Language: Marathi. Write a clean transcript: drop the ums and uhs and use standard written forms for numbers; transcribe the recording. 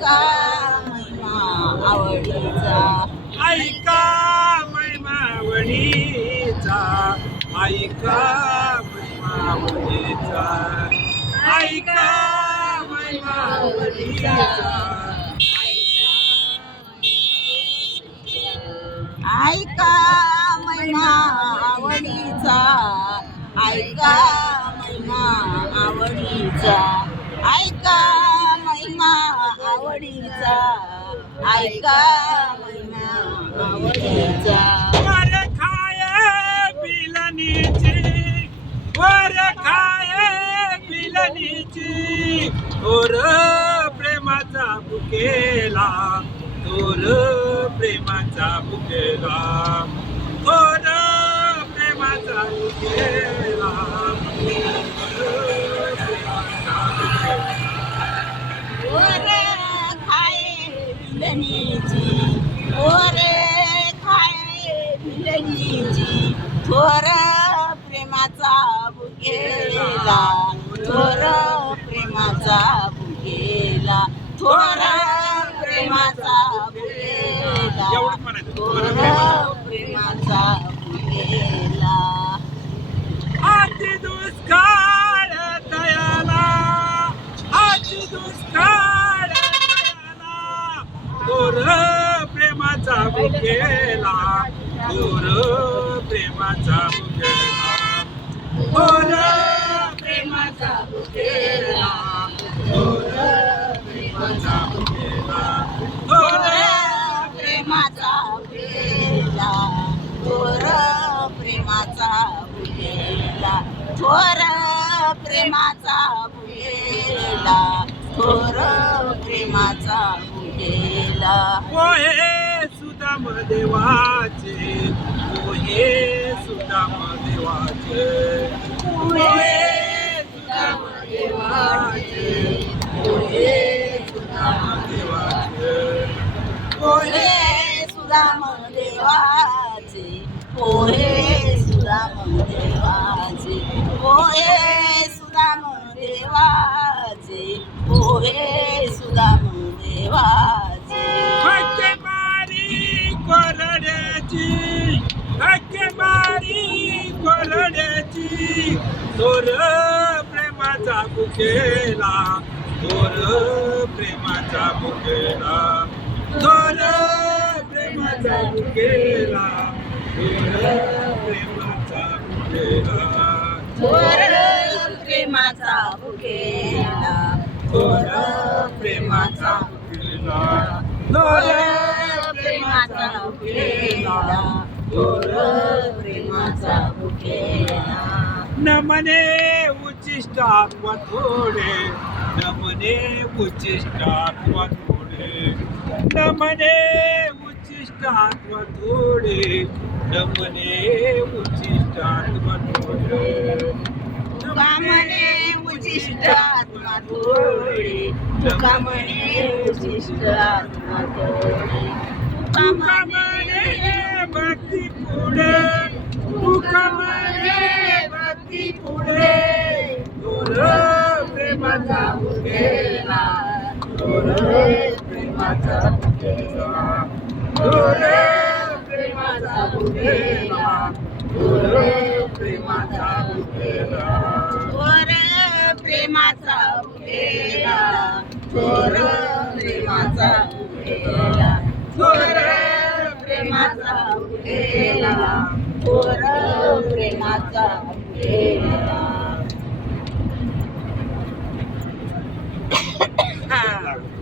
ऐका महिमा आवडीचा, ऐका महिमा आवडीचा, ऐका महिमा आवडीचा, ऐका महिमा आवडीचा, ऐका महिमा आवडीचा, ऐका महिमा आवडीचा, ऐका महिमा आवडीचा, ऐका महिमा आवडीचा. वर खाय बिलनीची, वर खाय बिलनीची, थोर प्रेमाचा बुकेला, थोर प्रेमाचा बुकेला, थोर प्रेमाचा बुकेला, वर खाये बिलनीची, वर खाये बिलनीची, थोर प्रेमाचा बुकेला, थोर प्रेमाचा बुकेला, थोर प्रेमाचा बुकेला, एवढंच म्हणायचं. थोर प्रेमाचा बुकेला. आजी दुष्काळ दयाला, आजी दुष्काळ दयाला, थोर प्रेमाचा बुकेला, थोर प्रेमाचा बुकेला, थोर प्रेमाचा बुकेला, थोर प्रेमाचा बुकेला, थोर प्रेमाचा बुकेला, थोर प्रेमाचा बुकेला, थोर प्रेमाचा बुकेला, थोर प्रेमाचा बुकेला. पोहे सुदाम देवाचे, पोहे सुदाम देवाचे, पोहे सुदाम देवाचे, पोहे सुदाम देवाचे, पोहे सुदाम देवाचे, पोहे सुदाम देवाचे, पोहे सुदाम देवाचे, पोहे सुदाम देवाचे. हक्केमारी कोरड्याची, हक्केमारी कोरड्याची, थोर प्रेमाचा बुकेला, थोर प्रेमाचा बुकेला, थोर प्रेमाचा बुकेला, थोर प्रेमाचा बुकेला, थोर प्रेमाचा बुकेला, थोर प्रेमाचा बुकेला, थोर प्रेमाचा बुकेला, थोर प्रेमाचा बुकेला. न म्हणे उच्चिष्टात्मा थोडे, न म्हणे उच्चिष्टात्मा थोडे, न म्हणे उच्चिष्टात्मा थोडे, न म्हणे उच्चिष्टात्मा थोडे, तुका म्हणे उचिष्ट आत्मा थोडी, तुका म्हणे उचिष्ट आत्मा थोडी, तुका म्हणे भक्ती पुढे, तुका म्हणे भक्ती पुढे, थोर प्रेमाचा बुकेला, थोर प्रेमाचा बुकेला, थोर प्रेमाचा बुकेला, थोर प्रेमाचा बुकेला, थोर प्रेमाचा बुकेला, थोर प्रेमाचा बुकेला, थोर प्रेमाचा बुकेला, थोर प्रेमाचा बुकेला.